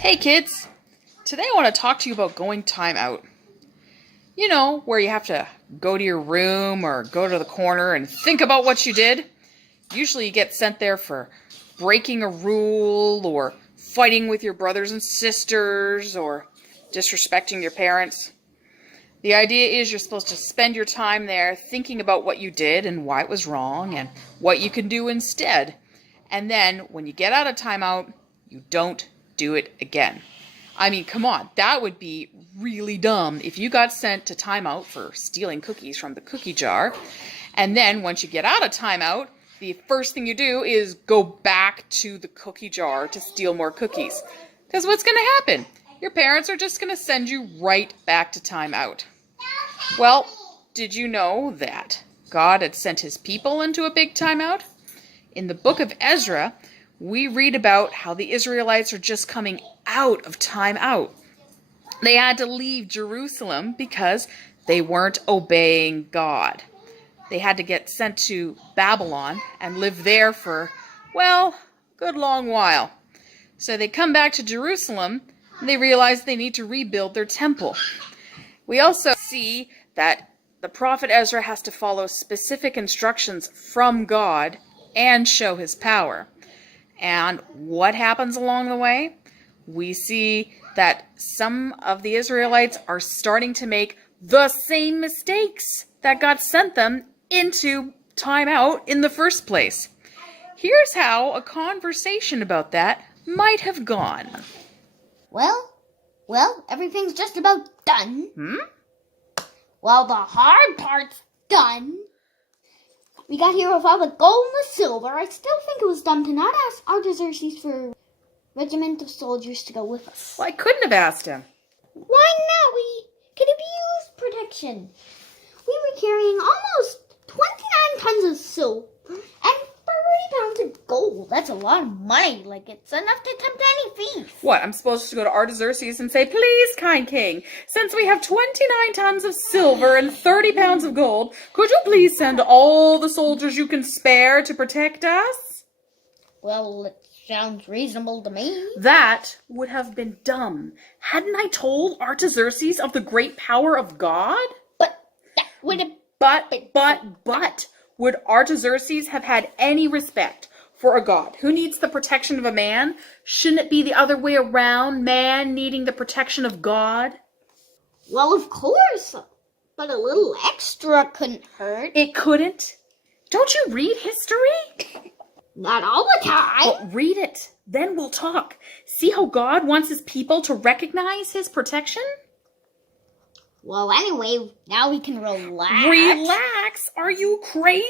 Hey kids, today I want to talk to you about going timeout. You know, where you have to go to your room or go to the corner and think about what you did. Usually you get sent there for breaking a rule or fighting with your brothers and sisters or disrespecting your parents. The idea is you're supposed to spend your time there thinking about what you did and why it was wrong and what you can do instead. And then when you get out of timeout, you don't do it again. I mean, come on, that would be really dumb if you got sent to timeout for stealing cookies from the cookie jar. And then once you get out of timeout, the first thing you do is go back to the cookie jar to steal more cookies. Because what's going to happen? Your parents are just going to send you right back to timeout. Well, did you know that God had sent his people into a big timeout? In the book of Ezra, we read about how the Israelites are just coming out of timeout. They had to leave Jerusalem because they weren't obeying God. They had to get sent to Babylon and live there for, well, a good long while. So they come back to Jerusalem and they realize they need to rebuild their temple. We also see that the prophet Ezra has to follow specific instructions from God and show his power. And what happens along the way? We see that some of the Israelites are starting to make the same mistakes that God sent them into timeout in the first place. Here's how a conversation about that might have gone. Well, everything's just about done. Well, the hard part's done. We got here with all the gold and the silver. I still think it was dumb to not ask Artaxerxes for a regiment of soldiers to go with us. Well, I couldn't have asked him. Why not? We could have used protection. We were carrying almost 29 tons of silver and 30 pounds of gold. That's a lot of money. Like, it's enough to tempt any thief. What, I'm supposed to go to Artaxerxes and say, please, kind king, since we have 29 tons of silver and 30 pounds of gold, could you please send all the soldiers you can spare to protect us? Well, it sounds reasonable to me. That would have been dumb. Hadn't I told Artaxerxes of the great power of God? But that would have... But, would Artaxerxes have had any respect for a god who needs the protection of a man? Shouldn't it be the other way around, man needing the protection of God? Well, of course, but a little extra couldn't hurt. It couldn't? Don't you read history? Not all the time. Well, read it. Then we'll talk. See how God wants his people to recognize his protection? Well, anyway, now we can relax. Relax? Are you crazy?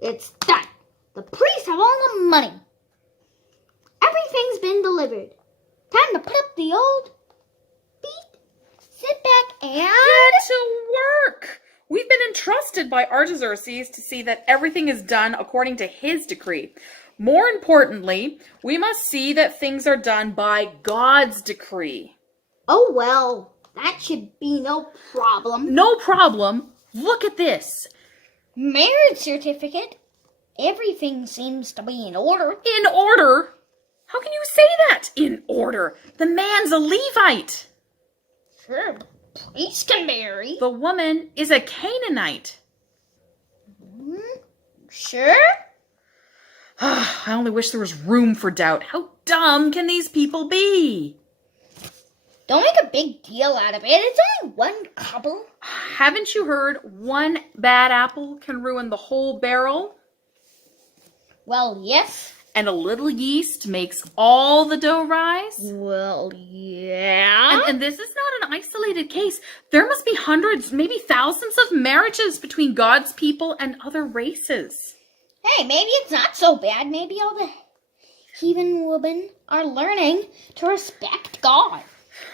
It's done. The priests have all the money. Everything's been delivered. Time to put up the old feet, sit back, and... Get to work! We've been entrusted by Artaxerxes to see that everything is done according to his decree. More importantly, we must see that things are done by God's decree. Oh, well, that should be no problem. No problem? Look at this. Marriage certificate. Everything seems to be in order. In order? How can you say that? In order. The man's a Levite. Sure, priests can marry. The woman is a Canaanite. Sure? I only wish there was room for doubt. How dumb can these people be? Don't make a big deal out of it. It's only one couple. Haven't you heard one bad apple can ruin the whole barrel? Well, yes. And a little yeast makes all the dough rise? Well, yeah. And this is not an isolated case. There must be hundreds, maybe thousands of marriages between God's people and other races. Hey, maybe it's not so bad. Maybe all the heathen women are learning to respect God.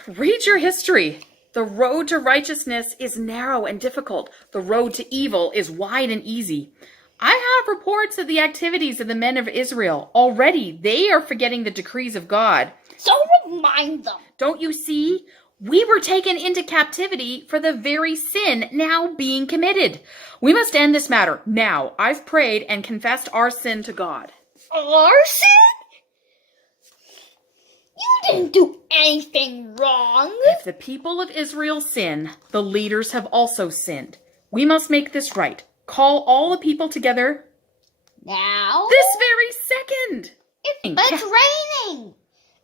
Read your history. The road to righteousness is narrow and difficult. The road to evil is wide and easy. I have reports of the activities of the men of Israel. Already, they are forgetting the decrees of God. So remind them. Don't you see? We were taken into captivity for the very sin now being committed. We must end this matter now. I've prayed and confessed our sin to God. Our sin? didn't do anything wrong. If the people of Israel sin, the leaders have also sinned. We must make this right. Call all the people together Now? this very second. But it's raining.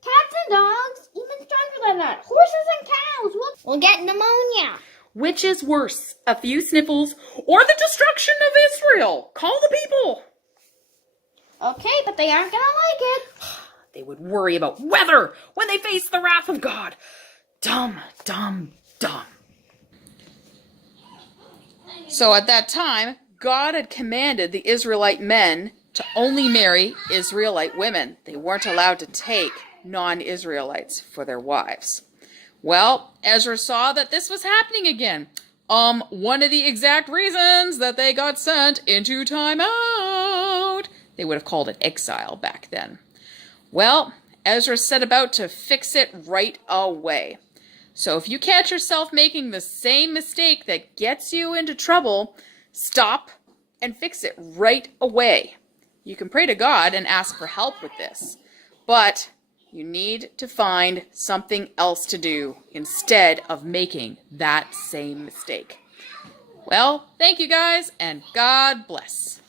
Cats and dogs, even stronger than that. Horses and cows will get pneumonia. Which is worse, a few sniffles or the destruction of Israel? Call the people. Okay, but they aren't gonna like it. They would worry about weather when they face the wrath of God. Dumb, dumb, dumb. So at that time, God had commanded the Israelite men to only marry Israelite women. They weren't allowed to take non-Israelites for their wives. Well, Ezra saw that this was happening again. One of the exact reasons that they got sent into timeout. They would have called it exile back then. Well, Ezra set about to fix it right away. So if you catch yourself making the same mistake that gets you into trouble, stop and fix it right away. You can pray to God and ask for help with this, but you need to find something else to do instead of making that same mistake. Well, thank you guys, and God bless.